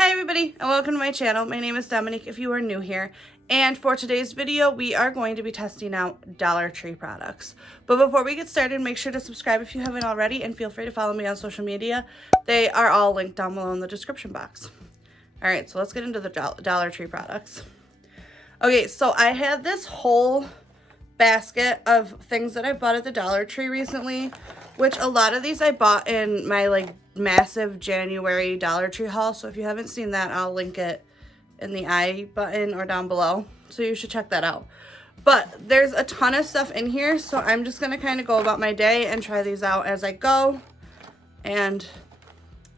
Hi everybody and welcome to my channel. My name is Dominique if you are new here, and for today's video we are going to be testing out Dollar Tree products. But before we get started, make sure to subscribe if you haven't already, and feel free to follow me on social media. They are all linked down below in the description box. Alright, so let's get into the Dollar Tree products. Okay, so I had this whole basket of things that I bought at the Dollar Tree recently, which a lot of these I bought in my massive January Dollar Tree haul. So if you haven't seen that, I'll link it in the I button or down below, so you should check that out. But there's a ton of stuff in here, so I'm just gonna kind of go about my day and try these out as I go, and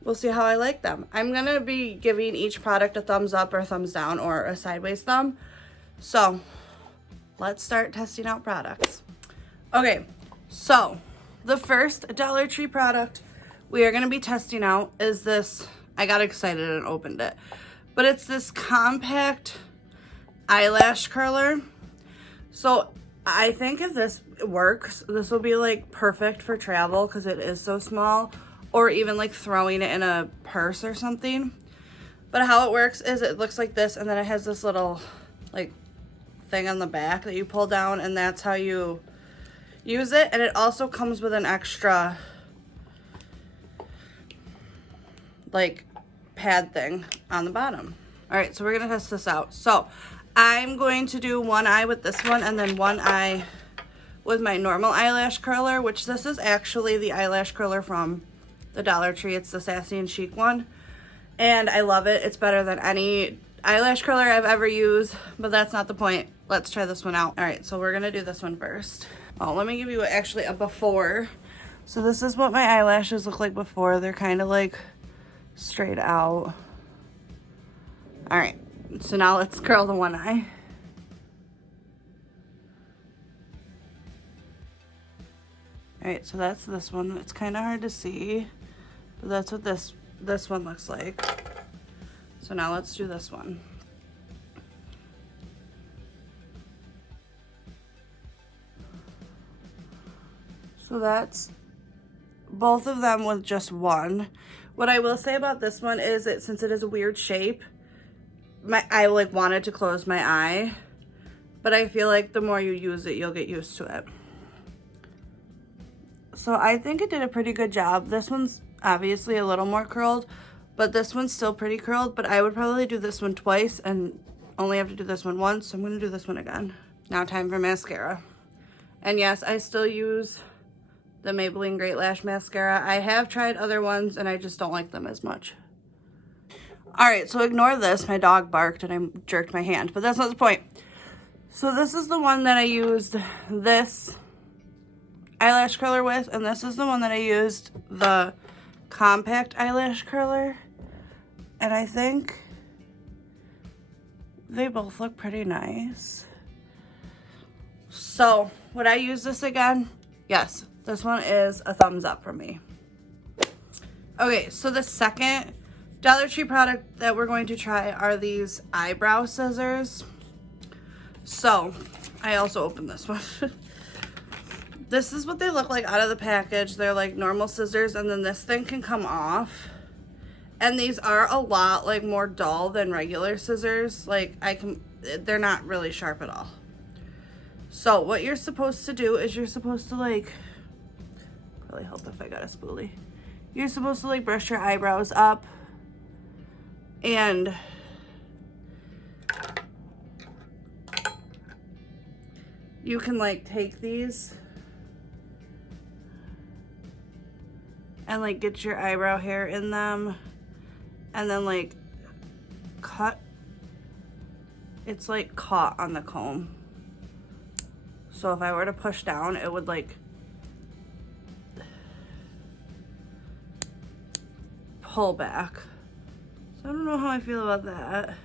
we'll see how I like them. I'm gonna be giving each product a thumbs up or thumbs down or a sideways thumb. So let's start testing out products. Okay, so the first Dollar Tree product we are going to be testing out is this. I got excited and opened it, but it's this compact eyelash curler. So I think if this works, this will be perfect for travel because it is so small, or even throwing it in a purse or something. But how it works is it looks like this, and then it has this little thing on the back that you pull down, and that's how you use it. And it also comes with an extra pad thing on the bottom. All right, so we're gonna test this out. So I'm going to do one eye with this one and then one eye with my normal eyelash curler, which this is actually the eyelash curler from the Dollar Tree. It's the Sassy and Chic one, and I love it. It's better than any eyelash curler I've ever used, but that's not the point. Let's try this one out. All right, so we're gonna do this one first. Oh, let me give you actually a before. So this is what my eyelashes look like before. They're kind of straight out. All right, so now let's curl the one eye. All right, so that's this one. It's kind of hard to see, but that's what this one looks like. So now let's do this one. So that's both of them with just one. What I will say about this one is that since it is a weird shape, I wanted to close my eye, but I feel like the more you use it, you'll get used to it. So I think it did a pretty good job. This one's obviously a little more curled, but this one's still pretty curled. But I would probably do this one twice and only have to do this one once, so I'm gonna do this one again. Now time for mascara. And yes, I still use the Maybelline Great Lash Mascara. I have tried other ones and I just don't like them as much. Alright, so ignore this. My dog barked and I jerked my hand, but that's not the point. So this is the one that I used this eyelash curler with, and this is the one that I used the compact eyelash curler. And I think they both look pretty nice. So would I use this again? Yes. This one is a thumbs up from me. Okay, so the second Dollar Tree product that we're going to try are these eyebrow scissors. So I also opened this one. This is what they look like out of the package. They're like normal scissors, and then this thing can come off. And these are a lot more dull than regular scissors. They're not really sharp at all. So what you're supposed to do is you're supposed to probably help if I got a spoolie. You're supposed to brush your eyebrows up, and you can take these and get your eyebrow hair in them, and then cut. It's caught on the comb. So if I were to push down, it would pull back. So I don't know how I feel about that.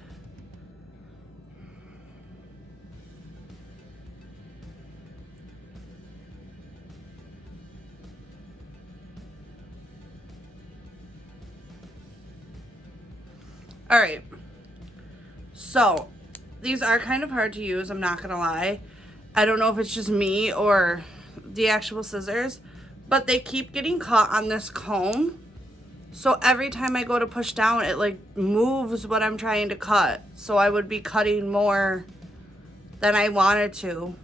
All right, so these are kind of hard to use, I'm not gonna lie. I don't know if it's just me or the actual scissors, but they keep getting caught on this comb. So every time I go to push down, it like moves what I'm trying to cut. So I would be cutting more than I wanted to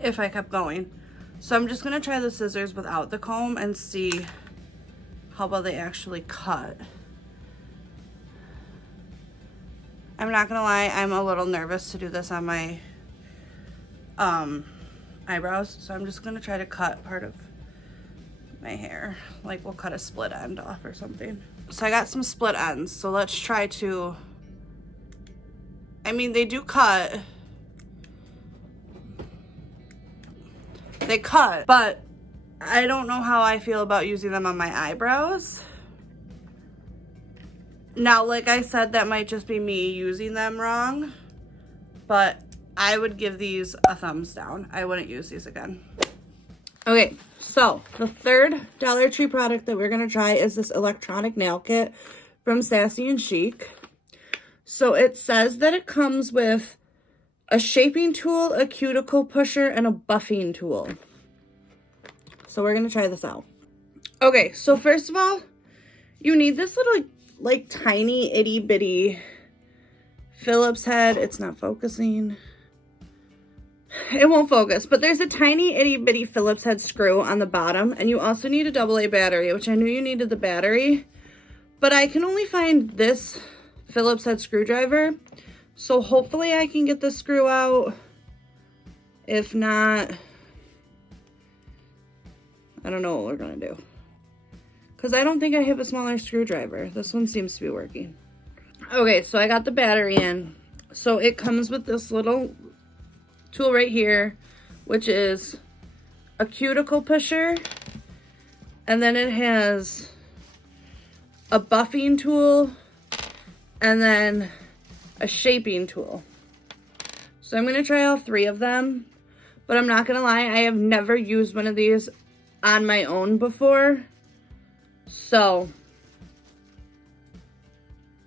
if I kept going. So I'm just gonna try the scissors without the comb and see how well they actually cut. I'm not gonna lie, I'm a little nervous to do this on my eyebrows. So I'm just gonna try to cut part of my hair. Like we'll cut a split end off or something. So I got some split ends. So let's try to, I mean, they do cut. They cut, but I don't know how I feel about using them on my eyebrows. Now, like I said, that might just be me using them wrong, but I would give these a thumbs down. I wouldn't use these again. Okay, so the third Dollar Tree product that we're gonna try is this electronic nail kit from Sassy and Chic. So it says that it comes with a shaping tool, a cuticle pusher, and a buffing tool. So we're gonna try this out. Okay, so first of all, you need this little like tiny itty bitty Phillips head. It's not focusing. It won't focus, but there's a tiny itty bitty Phillips head screw on the bottom, and you also need a AA battery, which I knew you needed the battery, but I can only find this Phillips head screwdriver, so hopefully I can get the screw out. If not, I don't know what we're gonna do, because I don't think I have a smaller screwdriver. This one seems to be working. Okay, so I got the battery in. So it comes with this little tool right here, which is a cuticle pusher, and then it has a buffing tool, and then a shaping tool. So I'm gonna try all three of them, but I'm not gonna lie, I have never used one of these on my own before. So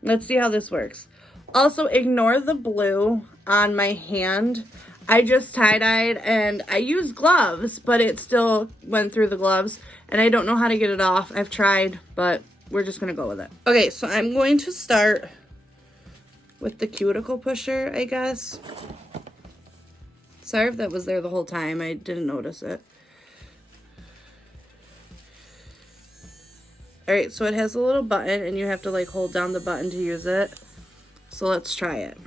let's see how this works. Also, ignore the blue on my hand. I just tie-dyed and I used gloves, but it still went through the gloves and I don't know how to get it off. I've tried, but we're just gonna go with it. Okay, so I'm going to start with the cuticle pusher, I guess. Sorry if that was there the whole time. I didn't notice it. All right, so it has a little button and you have to like hold down the button to use it. So let's try it.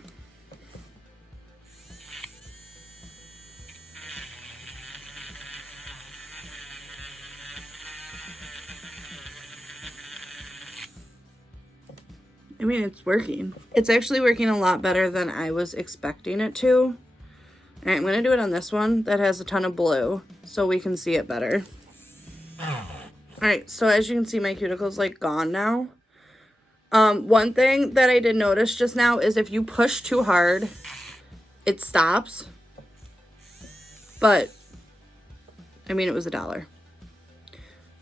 I mean, it's working. It's actually working a lot better than I was expecting it to. All right, I'm gonna do it on this one that has a ton of blue so we can see it better. All right, so as you can see, my cuticle's like gone now. One thing that I did notice just now is if you push too hard, it stops. But, I mean, it was $1. All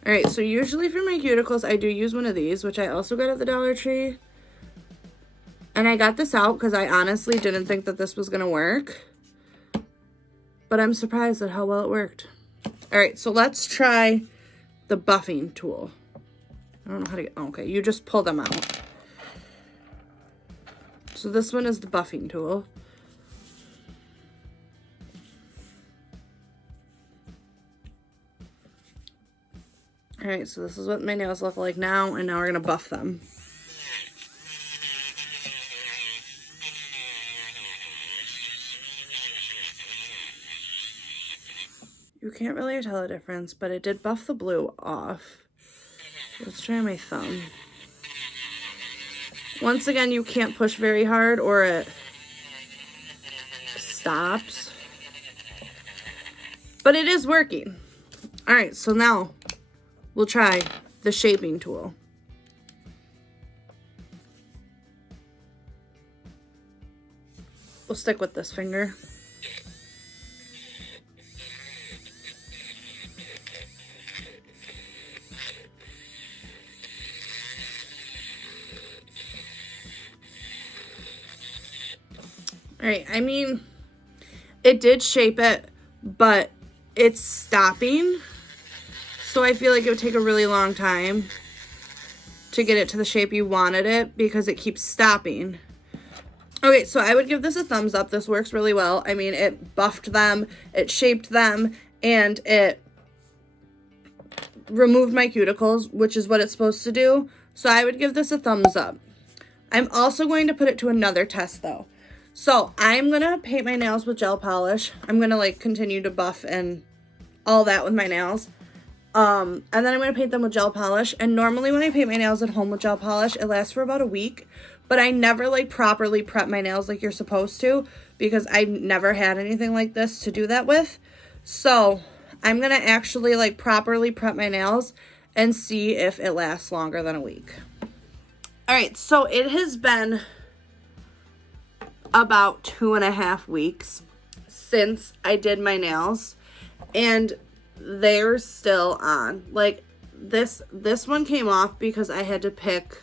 right, so usually for my cuticles, I do use one of these, which I also got at the Dollar Tree. And I got this out because I honestly didn't think that this was going to work. But I'm surprised at how well it worked. All right, so let's try the buffing tool. I don't know how to get, okay, you just pull them out. So this one is the buffing tool. All right, so this is what my nails look like now, and now we're gonna buff them. You can't really tell a difference, but it did buff the blue off. Let's try my thumb. Once again, you can't push very hard or it stops. But it is working. All right, so now we'll try the shaping tool. We'll stick with this finger. All right, I mean, it did shape it, but it's stopping. So I feel like it would take a really long time. to get it to the shape you wanted it because it keeps stopping. Okay, so I would give this a thumbs up. This works really well. I mean, it buffed them, it shaped them, and it removed my cuticles, which is what it's supposed to do. So I would give this a thumbs up. I'm also going to put it to another test though. So I'm going to paint my nails with gel polish. I'm going to like continue to buff and all that with my nails. And then I'm going to paint them with gel polish. And normally when I paint my nails at home with gel polish, it lasts for about a week. But I never like properly prep my nails like you're supposed to because I've never had anything like this to do that with. So I'm going to actually like properly prep my nails and see if it lasts longer than a week. All right, so it has been about 2.5 weeks since I did my nails, and they're still on. Like this one came off because I had to pick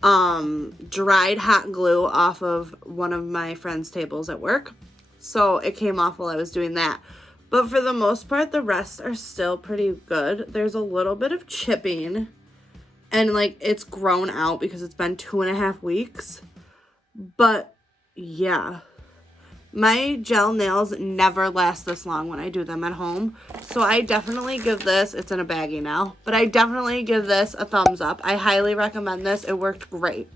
dried hot glue off of one of my friend's tables at work. So it came off while I was doing that. But for the most part, the rest are still pretty good. There's a little bit of chipping, and like it's grown out because it's been 2.5 weeks. But yeah, my gel nails never last this long when I do them at home. So I definitely give this, it's in a baggie now, but I definitely give this a thumbs up. I highly recommend this. It worked great.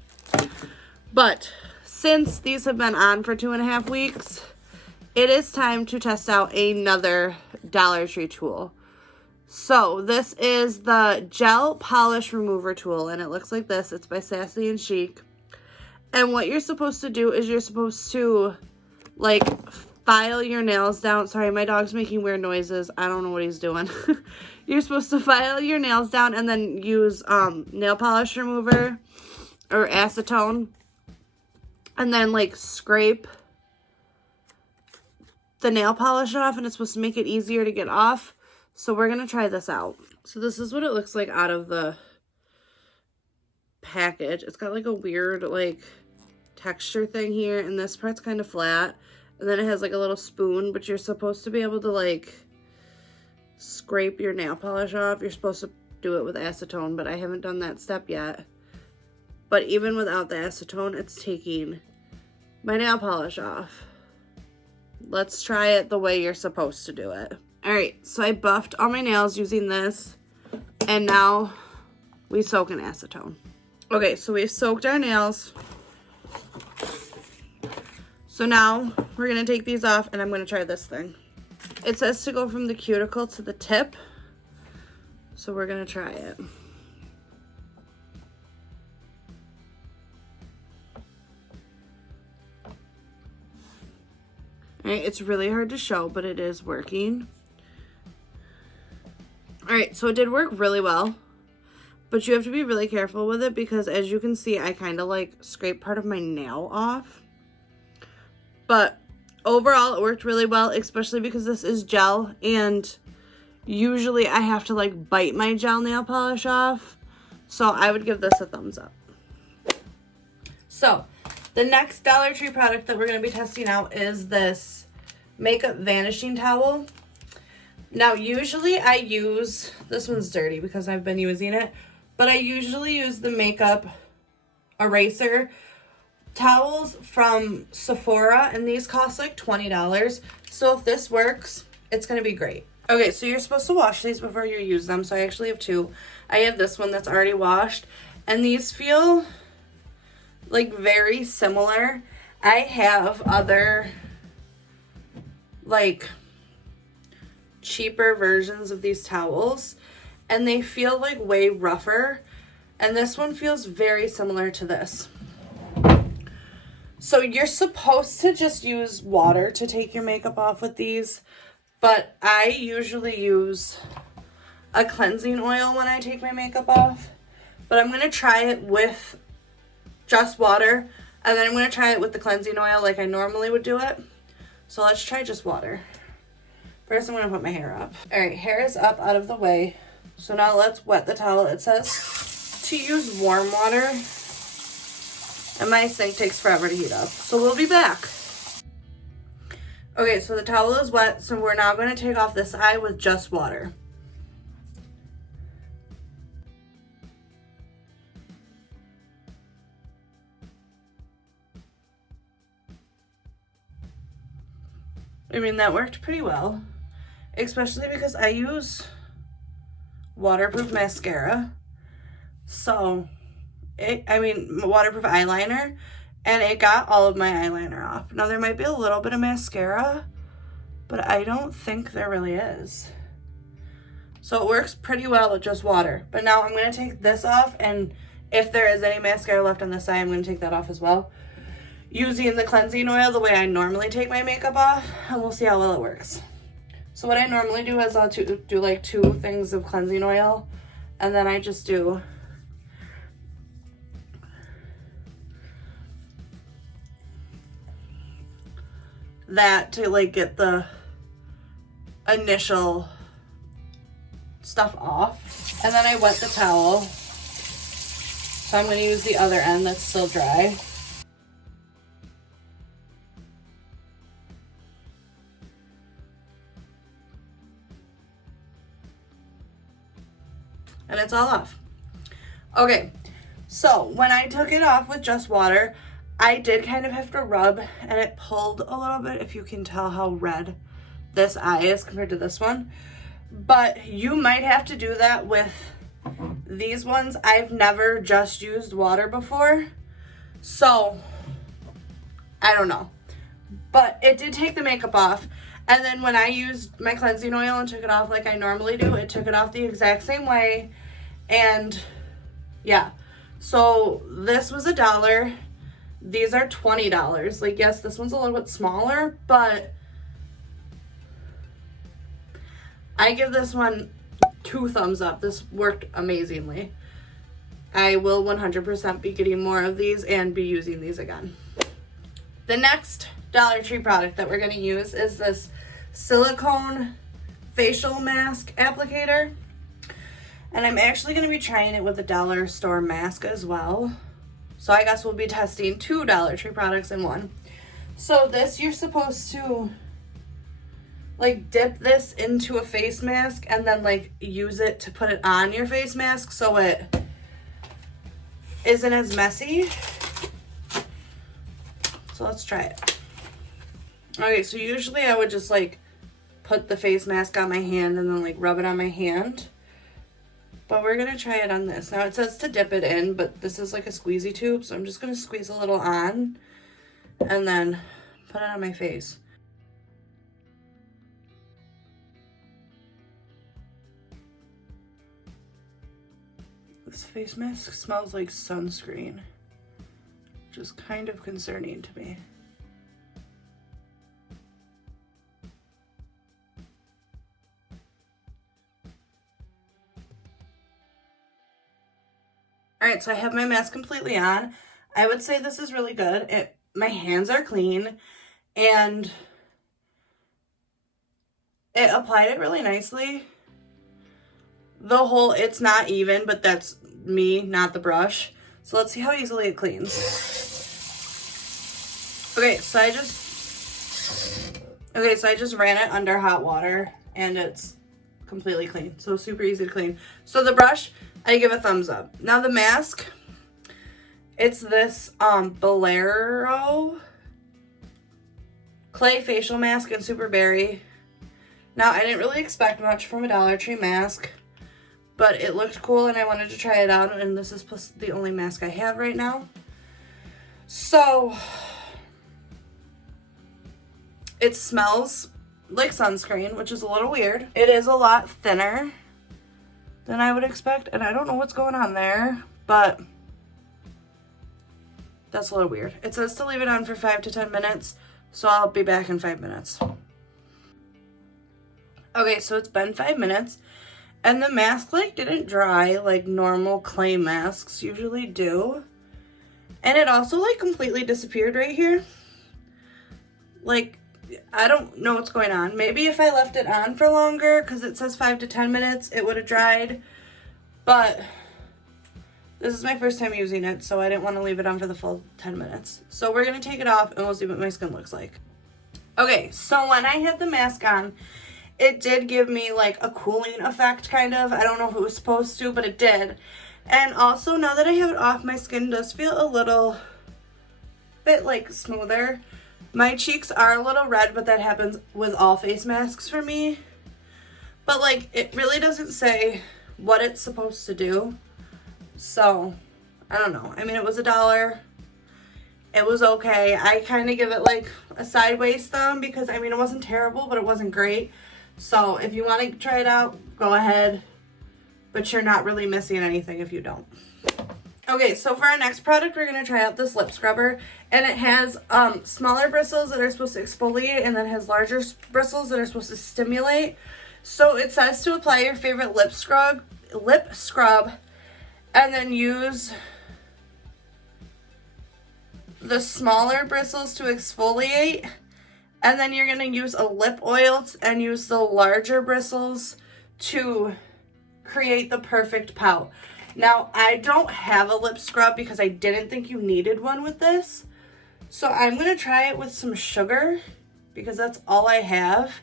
But since these have been on for 2.5 weeks, it is time to test out another Dollar Tree tool. So this is the Gel Polish Remover Tool, and it looks like this. It's by Sassy and Chic. And what you're supposed to do is you're supposed to, like, file your nails down. Sorry, my dog's making weird noises. I don't know what he's doing. You're supposed to file your nails down and then use nail polish remover or acetone. And then, like, scrape the nail polish off, and it's supposed to make it easier to get off. So we're going to try this out. So this is what it looks like out of the package. It's got like a weird like texture thing here, and this part's kind of flat. And then it has like a little spoon, but you're supposed to be able to like scrape your nail polish off. You're supposed to do it with acetone, but I haven't done that step yet. But even without the acetone, it's taking my nail polish off. Let's try it the way you're supposed to do it. All right, so I buffed all my nails using this, and now we soak in acetone. Okay, so we've soaked our nails. So now we're gonna take these off, and I'm gonna try this thing. It says to go from the cuticle to the tip, so we're gonna try it. All right, it's really hard to show, but it is working. All right, so it did work really well, but you have to be really careful with it because as you can see, I kind of like scraped part of my nail off. But overall, it worked really well, especially because this is gel, and usually I have to like bite my gel nail polish off. So I would give this a thumbs up. So the next Dollar Tree product that we're going to be testing out is this makeup vanishing towel. Now, usually I use, this one's dirty because I've been using it, but I usually use the makeup eraser towels from Sephora, and these cost like $20. So if this works, it's going to be great. Okay, so you're supposed to wash these before you use them. So I actually have two. I have this one that's already washed, and these feel like very similar. I have other like cheaper versions of these towels, and they feel like way rougher, and this one feels very similar to this. So you're supposed to just use water to take your makeup off with these, but I usually use a cleansing oil when I take my makeup off. But I'm going to try it with just water, and then I'm going to try it with the cleansing oil like I normally would do it. So let's try just water. First, I'm going to put my hair up. All right, hair is up out of the way. So now let's wet the towel. It says to use warm water, and my sink takes forever to heat up. So we'll be back. Okay, so the towel is wet, so we're now going to take off this eye with just water. I mean, that worked pretty well, especially because I use waterproof mascara. So, waterproof eyeliner, and it got all of my eyeliner off. Now, there might be a little bit of mascara, but I don't think there really is. So it works pretty well with just water. But now I'm going to take this off, and if there is any mascara left on this side, I'm going to take that off as well, using the cleansing oil the way I normally take my makeup off, and we'll see how well it works. So what I normally do is I'll do like 2 things of cleansing oil, and then I just do that to like get the initial stuff off, and then I wet the towel. So I'm going to use the other end that's still dry. And it's all off. Okay, so when I took it off with just water, I did kind of have to rub, and it pulled a little bit, if you can tell how red this eye is compared to this one. But you might have to do that with these ones. I've never just used water before, so I don't know. But it did take the makeup off. And then when I used my cleansing oil and took it off like I normally do, it took it off the exact same way. And yeah, so this was $1. These are $20. Like, yes, this one's a little bit smaller, but I give this one 2 thumbs up. This worked amazingly. I will 100% be getting more of these and be using these again. The next Dollar Tree product that we're going to use is this silicone facial mask applicator. And I'm actually going to be trying it with a dollar store mask as well. So I guess we'll be testing 2 Dollar Tree products in one. So this, you're supposed to like dip this into a face mask and then like use it to put it on your face mask so it isn't as messy. So let's try it. Okay, so usually I would just like put the face mask on my hand and then like rub it on my hand. But we're going to try it on this. Now it says to dip it in, but this is like a squeezy tube, so I'm just going to squeeze a little on and then put it on my face. This face mask smells like sunscreen, which is kind of concerning to me. Alright, so I have my mask completely on. I would say this is really good. My hands are clean, and it applied it really nicely. It's not even, but that's me, not the brush. So let's see how easily it cleans. Okay, so I just ran it under hot water, and it's completely clean. So super easy to clean. So the brush, I give a thumbs up. Now the mask, it's this Bolero clay facial mask in Super Berry. Now I didn't really expect much from a Dollar Tree mask, but it looked cool and I wanted to try it out, and this is the only mask I have right now. So it smells like sunscreen, which is a little weird. It is a lot thinner than I would expect, and I don't know what's going on there, but that's a little weird. It says to leave it on for 5 to 10 minutes, so I'll be back in 5 minutes. Okay, so it's been 5 minutes, and the mask like didn't dry like normal clay masks usually do. And it also like completely disappeared right here. Like, I don't know what's going on. Maybe if I left it on for longer, because it says 5 to 10 minutes, it would have dried. But this is my first time using it, so I didn't want to leave it on for the full 10 minutes. So we're going to take it off and we'll see what my skin looks like. Okay, so when I had the mask on, it did give me like a cooling effect, kind of. I don't know if it was supposed to, but it did. And also, now that I have it off, my skin does feel a little bit like smoother. My cheeks are a little red, but that happens with all face masks for me. But like, it really doesn't say what it's supposed to do. So, I don't know. I mean, it was $1. It was okay. I kind of give it like a sideways thumb because, I mean, it wasn't terrible, but it wasn't great. So, if you want to try it out, go ahead. But you're not really missing anything if you don't. Okay, so for our next product, we're going to try out this lip scrubber. And it has smaller bristles that are supposed to exfoliate, and then has larger bristles that are supposed to stimulate. So it says to apply your favorite lip scrub, and then use the smaller bristles to exfoliate. And then you're going to use a lip oil and use the larger bristles to create the perfect pout. Now, I don't have a lip scrub because I didn't think you needed one with this. So I'm going to try it with some sugar because that's all I have.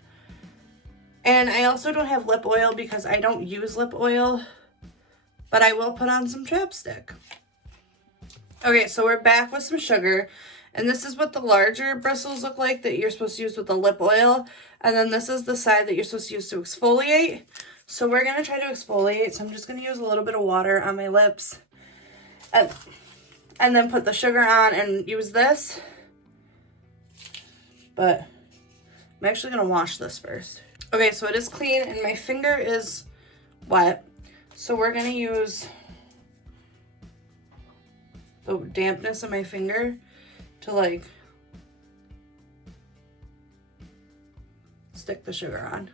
And I also don't have lip oil because I don't use lip oil. But I will put on some chapstick. Okay, so we're back with some sugar. And this is what the larger bristles look like that you're supposed to use with the lip oil. And then this is the side that you're supposed to use to exfoliate. So we're going to try to exfoliate. So I'm just going to use a little bit of water on my lips. And then put the sugar on and use this. But I'm actually going to wash this first. Okay, so it is clean and my finger is wet. So we're going to use the dampness of my finger to like stick the sugar on.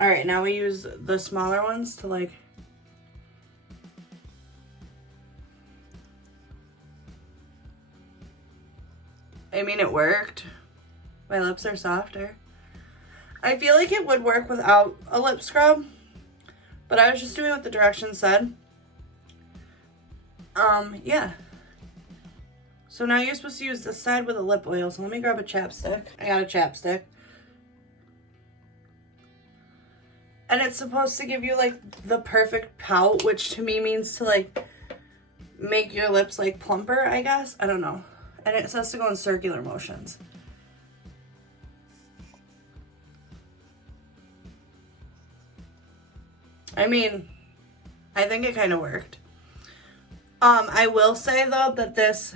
All right, now we use the smaller ones to like I mean, it worked. My lips are softer. I feel like it would work without a lip scrub, but I was just doing what the directions said. Yeah. So now you're supposed to use this side with a lip oil. So let me grab a chapstick. I got a chapstick. And it's supposed to give you like the perfect pout, which to me means to like make your lips like plumper, I guess. I don't know. And it says to go in circular motions. I mean, I think it kind of worked. I will say though that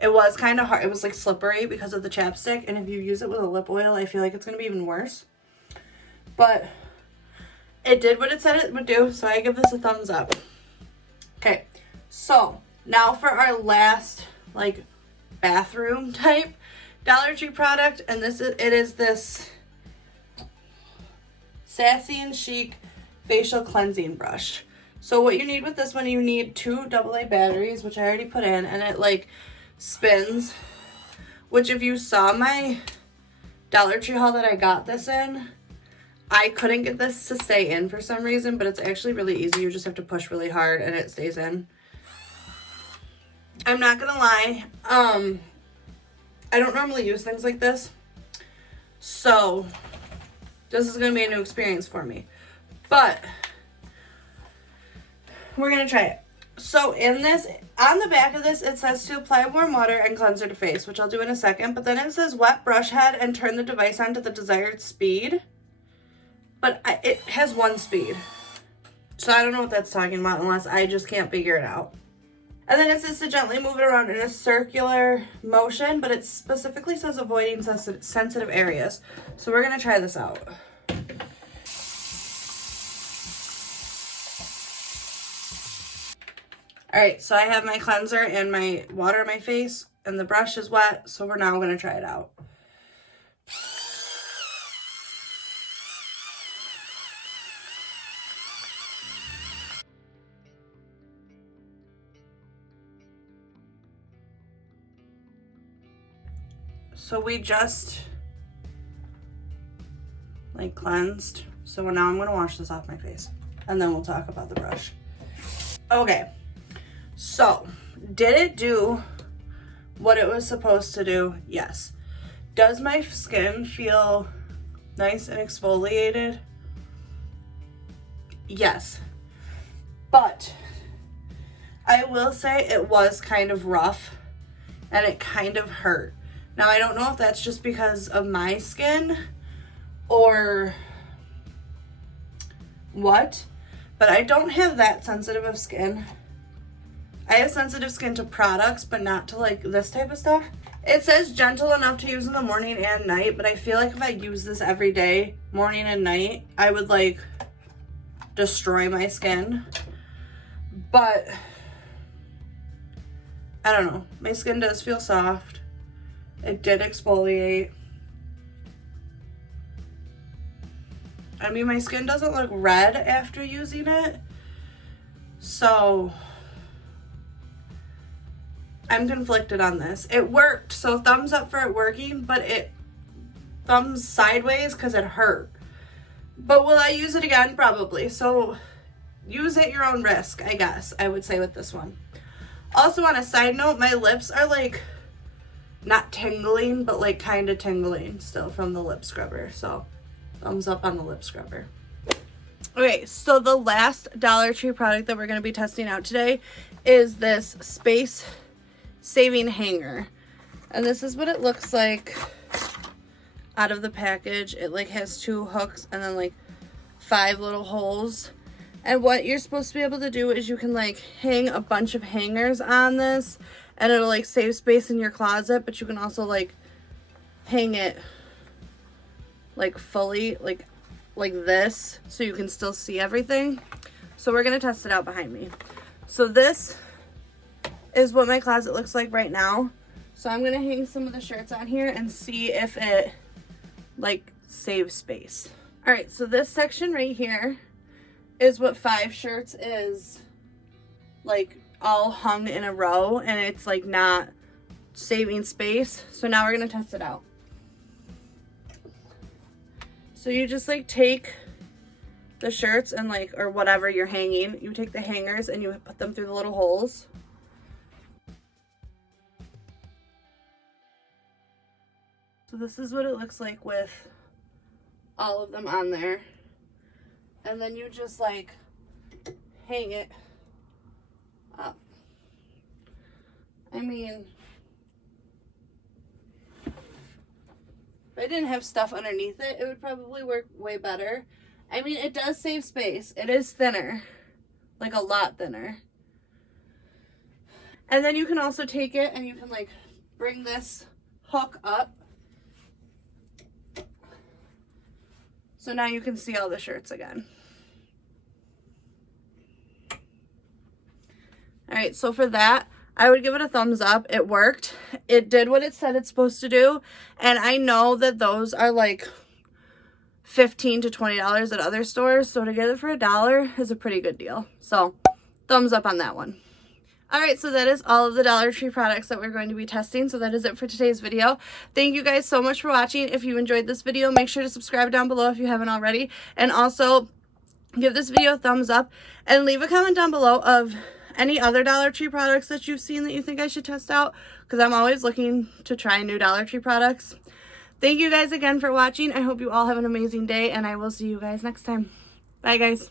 it was kind of hard. It was like slippery because of the chapstick. And if you use it with a lip oil, I feel like it's going to be even worse. But it did what it said it would do. So I give this a thumbs up. Okay. So now for our last like bathroom type Dollar Tree product. And it is this Sassy and Chic facial cleansing brush. So what you need with this one, you need 2 AA batteries, which I already put in, and it like spins, which if you saw my Dollar Tree haul that I got this in, I couldn't get this to stay in for some reason, but it's actually really easy. You just have to push really hard and it stays in. I'm not gonna lie, I don't normally use things like this, so this is gonna be a new experience for me. But we're going to try it. So in this, on the back of this, it says to apply warm water and cleanser to face, which I'll do in a second. But then it says wet brush head and turn the device on to the desired speed. But it has 1 speed. So I don't know what that's talking about unless I just can't figure it out. And then it says to gently move it around in a circular motion, but it specifically says avoiding sensitive areas. So we're going to try this out. All right, so I have my cleanser and my water on my face, and the brush is wet, so we're now gonna try it out. So we just like cleansed, so now I'm gonna wash this off my face, and then we'll talk about the brush. Okay. So, did it do what it was supposed to do? Yes. Does my skin feel nice and exfoliated? Yes. But I will say it was kind of rough and it kind of hurt. Now, I don't know if that's just because of my skin or what, but I don't have that sensitive of skin. I have sensitive skin to products, but not to like this type of stuff. It says gentle enough to use in the morning and night, but I feel like if I use this every day, morning and night, I would like destroy my skin. But I don't know. My skin does feel soft. It did exfoliate. I mean, my skin doesn't look red after using it. So I'm conflicted on this. It worked, so thumbs up for it working, but it thumbs sideways because it hurt. But will I use it again? Probably. So use at your own risk, I guess, I would say with this one. Also, on a side note, my lips are like not tingling, but like kind of tingling still from the lip scrubber. So thumbs up on the lip scrubber. Okay, so the last Dollar Tree product that we're going to be testing out today is this space saving hanger. And this is what it looks like out of the package. It like has 2 hooks and then like 5 little holes. And what you're supposed to be able to do is you can like hang a bunch of hangers on this and it'll like save space in your closet, but you can also like hang it like fully like this so you can still see everything. So we're gonna test it out behind me. So this is what my closet looks like right now. So I'm gonna hang some of the shirts on here and see if it like saves space. All right, so this section right here is what 5 shirts is like all hung in a row, and it's like not saving space. So now we're gonna test it out. So you just like take the shirts and like, or whatever you're hanging, you take the hangers and you put them through the little holes. So this is what it looks like with all of them on there. And then you just like hang it up. I mean, if I didn't have stuff underneath it, it would probably work way better. I mean, it does save space. It is thinner, like a lot thinner. And then you can also take it and you can like bring this hook up. So now you can see all the shirts again. All right, so for that, I would give it a thumbs up. It worked. It did what it said it's supposed to do. And I know that those are like $15 to $20 at other stores. So to get it for $1 is a pretty good deal. So thumbs up on that one. All right, so that is all of the Dollar Tree products that we're going to be testing. So that is it for today's video. Thank you guys so much for watching. If you enjoyed this video, make sure to subscribe down below if you haven't already. And also give this video a thumbs up and leave a comment down below of any other Dollar Tree products that you've seen that you think I should test out, because I'm always looking to try new Dollar Tree products. Thank you guys again for watching. I hope you all have an amazing day, and I will see you guys next time. Bye, guys.